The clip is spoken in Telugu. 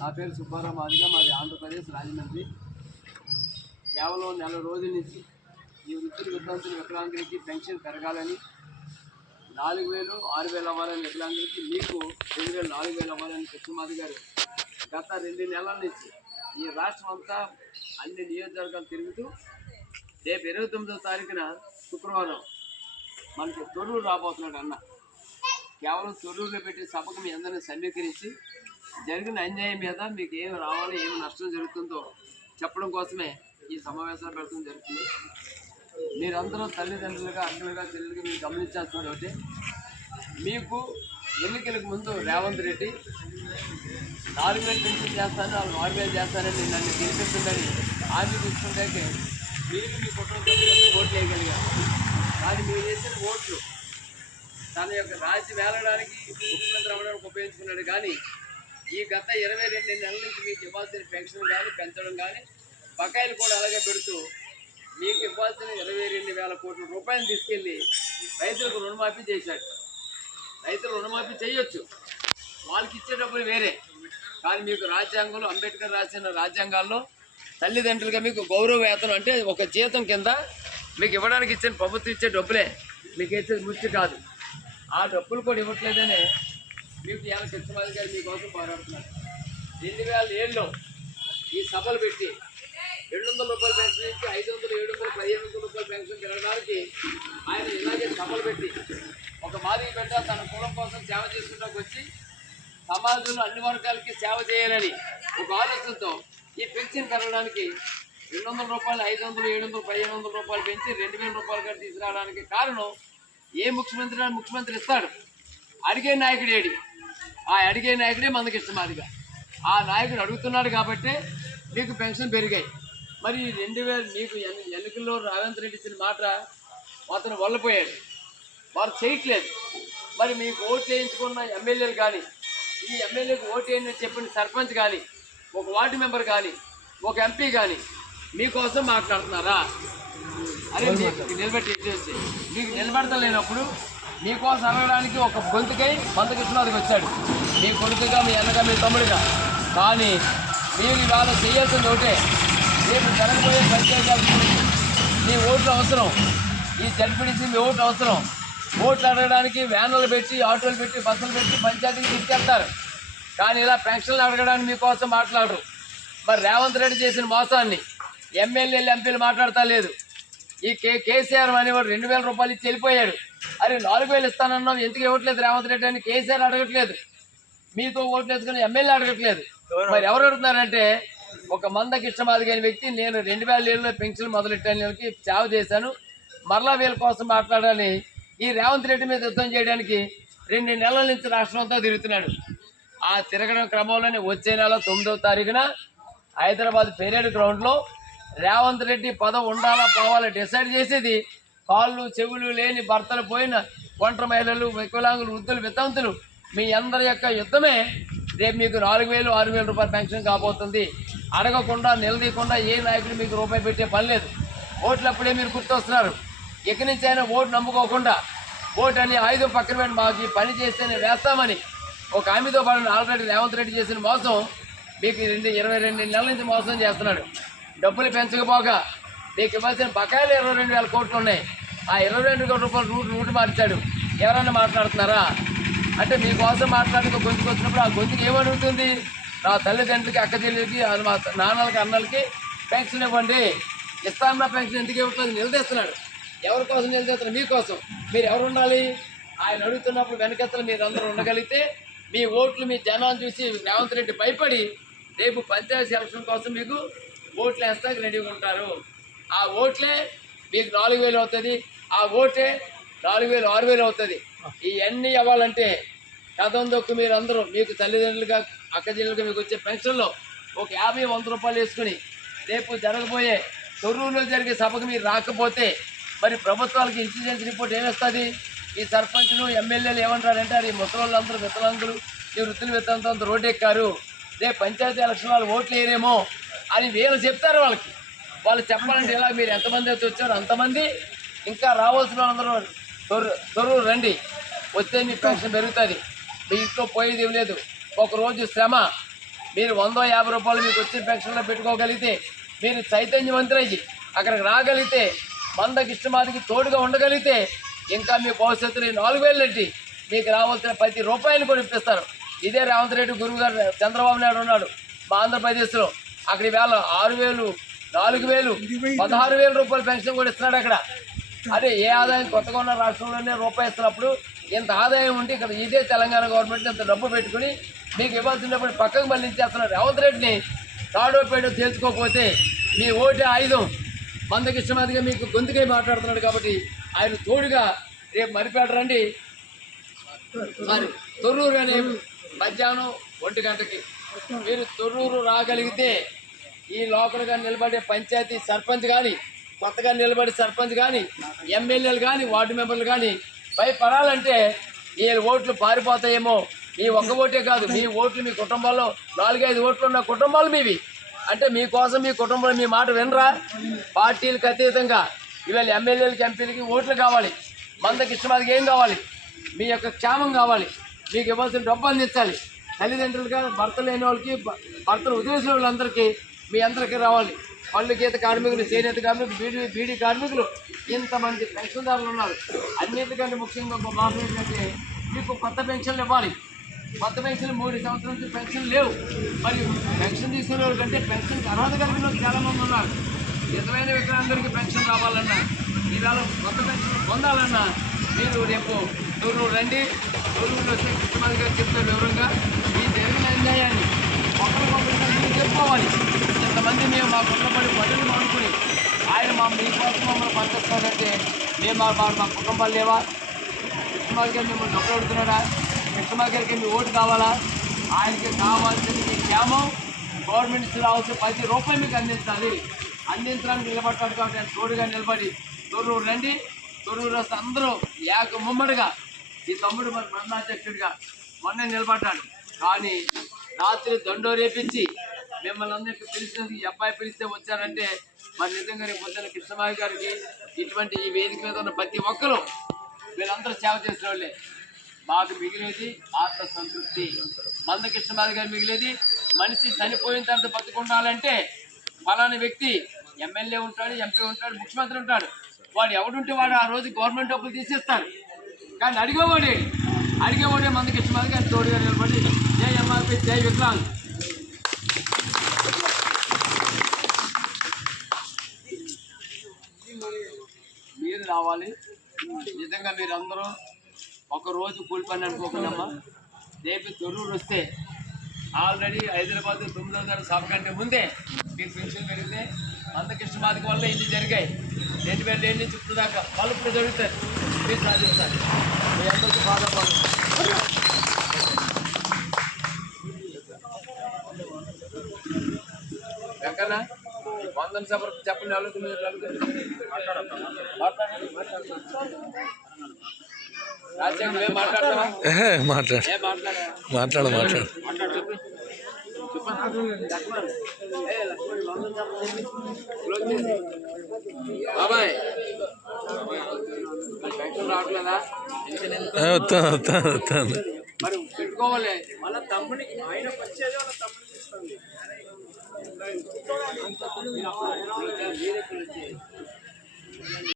నా పేరు సుబ్బారావు మాదిగా, మాది ఆంధ్రప్రదేశ్ రాజమండ్రి. కేవలం నెల రోజుల నుంచి ఈ వృత్తులు వితంతులు వికలాంగులకి పెన్షన్ పెరగాలని, 4,000 6,000 అవ్వాలని వికలాంగులకి, మీకు 2,000 4,000 అవ్వాలని కృష్ణమాది గారు గత 2 నెలల నుంచి ఈ రాష్ట్రం అంతా అన్ని నియోజకవర్గాలు తిరుగుతూ రేపు 29వ తారీఖున శుక్రవారం మనకి తొర్రూరు రాబోతున్నాడు అన్న. కేవలం తొర్రూరులో పెట్టే సభకు మీ అందరినీ సమీకరించి జరిగిన అన్యాయం మీద మీకు ఏమి రావాలి, ఏమి నష్టం జరుగుతుందో చెప్పడం కోసమే ఈ సమావేశాలు పెడతాం జరుగుతుంది. మీరందరూ తల్లిదండ్రులుగా, అక్కలుగా, చెల్లెలుగా మీరు గమనించాల్సింది ఒకటి, మీకు ఎన్నికలకు ముందు రేవంత్ రెడ్డి 4,000 పెన్షన్ చేస్తాను, 6,000 చేస్తానని నన్ను గెలిపిస్తుందని హామీ తీసుకుంటే మీరు మీ కుటుంబ సభ్యులకు ఓట్లు వేయగలిగారు. కానీ మీరు వేసిన ఓట్లు తన యొక్క రాజ్యం వేలడానికి, ముఖ్యమంత్రి అవ్వడానికి ఉపయోగించుకున్నాడు. కానీ ఈ గత 22 నెలల నుంచి మీకు ఇవ్వాల్సిన పెన్షన్ కానీ పెంచడం కానీ, బకాయిలు కూడా అలాగే పెడుతూ మీకు ఇవ్వాల్సిన 22,000 కోట్ల రూపాయలు తీసుకెళ్ళి రైతులకు రుణమాఫీ చేశాడు. రైతులు రుణమాఫీ చేయొచ్చు, వాళ్ళకి ఇచ్చే డబ్బులు వేరే. కానీ మీకు రాజ్యాంగంలో, అంబేద్కర్ రాసిన రాజ్యాంగాల్లో తల్లిదండ్రులుగా మీకు గౌరవ వేతనం అంటే ఒక జీతం కింద మీకు ఇవ్వడానికి ఇచ్చిన ప్రభుత్వం ఇచ్చే డబ్బులే మీకు ఇచ్చే ముష్టి కాదు. ఆ డబ్బులు కూడా ఇవ్వట్లేదనే మీకు ఇవాళ కృష్ణమాది గారు మీకోసం పోరాడుతున్నారు. 2007లో ఈ సభలు పెట్టి 200 రూపాయల పెన్షన్ నుంచి 500, 700, 1,500 రూపాయల పెన్షన్ పెరగడానికి ఆయన ఇలాగే సభలు పెట్టి ఒక మాదిరి బిడ్డ తన కులం కోసం సేవ చేసుకుంటూ వచ్చి సమాజంలో అన్ని వర్గాలకి సేవ చేయాలని ఒక ఆలోచనతో ఈ పెన్షన్ పెరగడానికి 200 రూపాయలు, 500, 700, 1,500 రూపాయలు పెంచి 2,000 రూపాయలు కూడా తీసుకురావడానికి కారణం, ఏ ముఖ్యమంత్రి ఇస్తాడు, అడిగే నాయకుడు ఏడి, ఆ అడిగే నాయకుడే మనకి ఇష్టమాదిగా. ఆ నాయకుడు అడుగుతున్నాడు కాబట్టి మీకు పెన్షన్ పెరిగాయి. మరి 2000 మీకు ఎన్నికల్లో రేవంత్ రెడ్డి ఇచ్చిన మాట అతను వల్లపోయాడు, వారు చేయట్లేదు. మరి మీకు ఓట్లు వేయించుకున్న ఎమ్మెల్యేలు కానీ, ఈ ఎమ్మెల్యేకి ఓటు వేయని చెప్పిన సర్పంచ్ కానీ, ఒక వార్డు మెంబర్ కానీ, ఒక ఎంపీ కానీ మీకోసం మాట్లాడుతున్నారా? అరే మీకు నిలబెట్టి ఇచ్చేసి మీకు నిలబెడతలేనప్పుడు మీకోసం అడగడానికి ఒక గొంతుకై మందకృష్ణాదికి వచ్చాడు, మీ కొడుకుగా, మీ అన్నగా, మీ తమ్ముడిగా. కానీ మీరు ఇవాళ చేయాల్సింది ఒకటే, రేపు జరగబోయే పంచాయతీ మీ ఓట్లు అవసరం, ఈ జడ్పీడీసీ మీ ఓట్లు అవసరం. ఓట్లు అడగడానికి వ్యాన్లు పెట్టి, ఆటోలు పెట్టి, బస్సులు పెట్టి పంచాయతీకి తీసుకెళ్తారు. కానీ ఇలా పెన్షన్లు అడగడానికి మీకోసం మాట్లాడరు. మరి రేవంత్ రెడ్డి చేసిన మోసాన్ని ఎమ్మెల్యేలు, ఎంపీలు మాట్లాడతా లేదు. ఈ కేసీఆర్ అనేవాడు 2,000 రూపాయలు ఇచ్చి వెళ్ళిపోయాడు. అరే 4,000 ఇస్తానన్నావు, ఎందుకు ఇవ్వట్లేదు రేవంత్ రెడ్డి అని కేసీఆర్ అడగట్లేదు, మీతో ఓట్లు వేసుకుని ఎమ్మెల్యే అడగట్లేదు. మరి ఎవరు అడుగుతున్నారంటే, ఒక మందకృష్ణమాది గారి వ్యక్తి, నేను 2007లో పెన్షన్ మొదలెట్టాను, సేవ చేశాను, మరలా వీళ్ళ కోసం మాట్లాడాలని ఈ రేవంత్ రెడ్డి మీద యుద్ధం చేయడానికి 2 నెలల నుంచి రాష్ట్రం అంతా తిరుగుతున్నాడు. ఆ తిరగడం క్రమంలోనే వచ్చే నెల 9వ తారీఖున హైదరాబాద్ పెరేడ్ గ్రౌండ్లో రేవంత్ రెడ్డి పదవి ఉండాలా పోవాలా డిసైడ్ చేసేది కాళ్ళు చెవులు లేని భర్తలు పోయిన ఒంటరి మహిళలు, వికలాంగులు, వృద్ధులు, వితంతులు మీ అందరి యొక్క యుద్ధమే రేపు మీకు 4,000 6,000 రూపాయల పెన్షన్ కాబోతుంది. అడగకుండా, నిలదీయకుండా ఏ నాయకుడు మీకు రూపాయి పెట్టే పని లేదు. ఓట్లు అప్పుడే మీరు గుర్తొస్తున్నారు. ఇక నుంచి అయినా ఓటు నమ్ముకోకుండా, ఓటు అని ఆయుధం పక్కన పెట్టి మాకు ఈ పని చేస్తేనే వేస్తామని ఒక హామీతో పడిన ఆల్రెడీ రేవంత్ రెడ్డి చేసిన మోసం మీకు 22 నెలల నుంచి మోసం చేస్తున్నాడు. డబ్బులు పెంచకపోగా మీకు ఇవ్వాల్సిన బకాయిలు 22,000 కోట్లు ఉన్నాయి. ఆ 22 కోట్ల రూపాయలు రూట్ మార్చాడు. ఎవరన్నా మాట్లాడుతున్నారా? అంటే మీకోసం మాట్లాడుతూ గొంతుకు వచ్చినప్పుడు ఆ గొంతుకు ఏమడుగుతుంది? నా తల్లిదండ్రులకి, అక్క చెల్లెలకి, మా నాన్నలకి, అన్నలకి పెన్షన్ ఇవ్వండి. ఇస్తాన్న పెన్షన్ ఎందుకు ఇవ్వట్లేదు నిలదీస్తున్నాడు. ఎవరి కోసం నిలదీస్తున్నారు? మీకోసం. మీరు ఎవరు ఉండాలి? ఆయన అడుగుతున్నప్పుడు వెనకెత్తలు మీరు అందరూ ఉండగలిగితే మీ ఓట్లు, మీ జనాన్ని చూసి రేవంత్ రెడ్డి భయపడి రేపు పంచాయతీ ఎలక్షన్ కోసం మీకు ఓట్లు వేస్తానికి రెడీగా ఉంటారు. ఆ ఓట్లే మీకు 4,000 అవుతుంది, ఆ ఓటే 4,000 6,000 అవుతుంది. ఇవన్నీ అవ్వాలంటే కథందొక్కు మీరు అందరూ మీకు తల్లిదండ్రులుగా, అక్క చెల్లెలుగా మీకు వచ్చే పెన్షన్లో ఒక 50, 100 రూపాయలు వేసుకుని రేపు జరగబోయే తొర్రూరులో జరిగే సభకు మీరు రాకపోతే మరి ప్రభుత్వాలకి ఇన్సూరెన్స్ రిపోర్ట్ ఏమేస్తుంది? ఈ సర్పంచ్లు, ఎమ్మెల్యేలు ఏమంటారంటే, అది ముసలోళ్ళందరూ, వికలాంగులు, ఈ వృత్తులు విత్తనంత రోడ్డు ఎక్కారు, రేపు పంచాయతీ ఎలక్షన్ వాళ్ళు ఓట్లు వేయరేమో అని వీళ్ళు చెప్తారు. వాళ్ళు చెప్పాలంటే ఇలా మీరు ఎంతమంది అయితే వచ్చారో అంతమంది, ఇంకా రావాల్సిన వాళ్ళందరూ తొర్రూరు రండి, వస్తే మీ పెన్షన్ పెరుగుతుంది. మీ ఇంట్లో పోయేది ఏం లేదు. ఒకరోజు శ్రమ మీరు 150 రూపాయలు మీకు వచ్చిన పెన్షన్లో పెట్టుకోగలిగితే, మీరు చైతన్యవంతులయ్యి అక్కడికి రాగలిగితే, మందకి ఇష్టమాదికి తోడుగా ఉండగలిగితే, ఇంకా మీ భవిష్యత్తులో 4000 రెడ్డి మీకు రావాల్సిన ప్రతి రూపాయిని కూడా ఇప్పిస్తారు. ఇదే రేవంత్ రెడ్డి గురువు గారు చంద్రబాబు నాయుడు ఉన్నాడు మా ఆంధ్రప్రదేశ్లో. అక్కడి వేళ 6000, 4000, 16,000 రూపాయల పెన్షన్ కూడా ఇస్తున్నాడు అక్కడ. అదే ఏ ఆదాయం కొత్తగా ఉన్న రాష్ట్రంలోనే రూపాయి ఇస్తున్నప్పుడు ఇంత ఆదాయం ఉంటే ఇక్కడ ఇదే తెలంగాణ గవర్నమెంట్ ఇంత డబ్బు పెట్టుకుని మీకు ఇవ్వాల్సినప్పుడు పక్కకు మళ్ళించేస్తున్నారు. రేవంత్ రెడ్డిని తాడో పేడో తేల్చుకోకపోతే మీ ఓటే ఆయుధం మందకి ఇష్టమాదిగా మీకు గొంతుకై మాట్లాడుతున్నాడు. కాబట్టి ఆయన తోడుగా రేపు మరిపేట రండి, సారీ తొర్రూరు అనే మధ్యాహ్నం 1 గంటకి మీరు తొర్రూరు రాగలిగితే ఈ లోకల్గా నిలబడే పంచాయతీ సర్పంచ్ కానీ, కొత్తగా నిలబడే సర్పంచ్ కానీ, ఎమ్మెల్యేలు కానీ, వార్డు మెంబర్లు కానీ భయపడాలంటే ఈ ఓట్లు పారిపోతాయేమో. మీ ఒక్క ఓటే కాదు, మీ ఓట్లు మీ కుటుంబాల్లో 4-5 ఓట్లు ఉన్న కుటుంబాలు మీవి. అంటే మీకోసం మీ కుటుంబంలో మీ మాట వినరా? పార్టీలకు అతీతంగా ఇవాళ ఎమ్మెల్యేలకి, ఎంపీలకి ఓట్లు కావాలి. మందకి ఇష్టమాదికి ఏం కావాలి? మీ యొక్క క్షేమం కావాలి. మీకు ఇవ్వాల్సిన డబ్బు అందించాలి. తల్లిదండ్రులుగా భర్త లేని వాళ్ళకి, భర్తలు వదిలేసిన వాళ్ళందరికీ మీ అందరికీ రావాలి. పళ్ళు గీత కార్మికులు, చేనేత కార్మికులు, బీడీ కార్మికులు, ఇంతమంది పెన్షన్దారులు ఉన్నారు. అన్నిటికంటే ముఖ్యంగా ఒక బాబు ఏంటంటే మీకు కొత్త పెన్షన్లు ఇవ్వాలి. కొత్త పెన్షన్లు 3 సంవత్సరాల నుంచి పెన్షన్ లేవు. మరి పెన్షన్ తీసుకునే వాళ్ళకంటే పెన్షన్కి అర్హత కలిగిన వాళ్ళు చాలామంది ఉన్నారు. నిజమైన వికలాంగులకి పెన్షన్ రావాలన్నా, ఈవేళ కొత్త పెన్షన్ పొందాలన్నా మీరు రేపు తొర్రూరు రండి. తొర్రూరులో వస్తే కృష్ణమాది గారు చెప్తారు వివరంగా ఈ జరిగిన అన్యాయాన్ని ఒకరికొకరికి మీరు చెప్పుకోవాలి. ఇంతమంది మేము మా కుటుంబాన్ని పనులు మానుకుని ఆయన మీకోసం మమ్మల్ని పనిచేస్తాడంటే మేము మా కుటుంబాలు లేవా? కృష్ణమాది గారు మిమ్మల్ని డబ్బులు అడుగుతున్నాడా? కృష్ణమాది గారికి మీ ఓటు కావాలా? ఆయనకి కావాల్సిన మీ క్షేమం గవర్నమెంట్ రావాల్సిన ప్రతి రూపాయి మీకు అందించాలి. అందించడానికి నిలబడతాడు. కాబట్టి ఆయన తోడుగా నిలబడి తొర్రూరు రండి. తొర్రూరు వస్తే అందరూ ముమ్మడిగా ఈ తమ్ముడు మరి మండలాధ్యక్షుడిగా మొన్న నిలబడ్డాడు. కానీ రాత్రి దండో రేపించి మిమ్మల్ని అందరికీ పిలిచినందుకు ఈ అబ్బాయి పిలిస్తే వచ్చారంటే మరి నిజంగా రేపు పొద్దున్న కృష్ణమాది గారికి ఇటువంటి ఈ వేదిక మీద ఉన్న ప్రతి ఒక్కరూ వీళ్ళందరూ సేవ చేసిన వాళ్ళే. మాకు మిగిలేది ఆత్మ సంతృప్తి. మంద కృష్ణమాది గారు మిగిలేది మనిషి చనిపోయిన తర్వాత బతుకుండాలంటే ఫలానా వ్యక్తి ఎమ్మెల్యే ఉంటాడు, ఎంపీ ఉంటాడు, ముఖ్యమంత్రి ఉంటాడు. వాడు ఎవడుంటే వాడు ఆ రోజు గవర్నమెంట్ డబ్బులు తీసేస్తారు. కానీ అడిగేవాడే మంద కృష్ణమాది గారు తోడుగా నిలబడి జై ఎంఆర్పీ, జై వికలాంగ్. మీరు రావాలి. నిజంగా మీరందరూ ఒకరోజు కూలి పని అనుకోకుండా రేపు తొర్రూరు వస్తే ఆల్రెడీ హైదరాబాద్ 9వ తరగతి సభ కంటే ముందే మీకు పెన్షన్ పెరిగితే మంద కృష్ణమాదికి వల్ల ఇన్ని జరిగాయి. 2007 నుంచి ఇప్పుడు దాకా వాళ్ళు ఇప్పుడు జరుగుతారు. మీరు సాధిస్తారు. మీ అందరికీ బాధపడు. వెంకన్న వందన సభ చెప్పండి. రాజ్యాంగం ఏం మాట్లాడతావా? మాట్లాడు బాబాయ్ పెన్షన్ రావట్లేదా? మరి పెట్టుకోవాలి. వాళ్ళ తమ్ముడికి ఆయనకు వచ్చేది వాళ్ళ తమ్ముడికి ఇస్తుంది.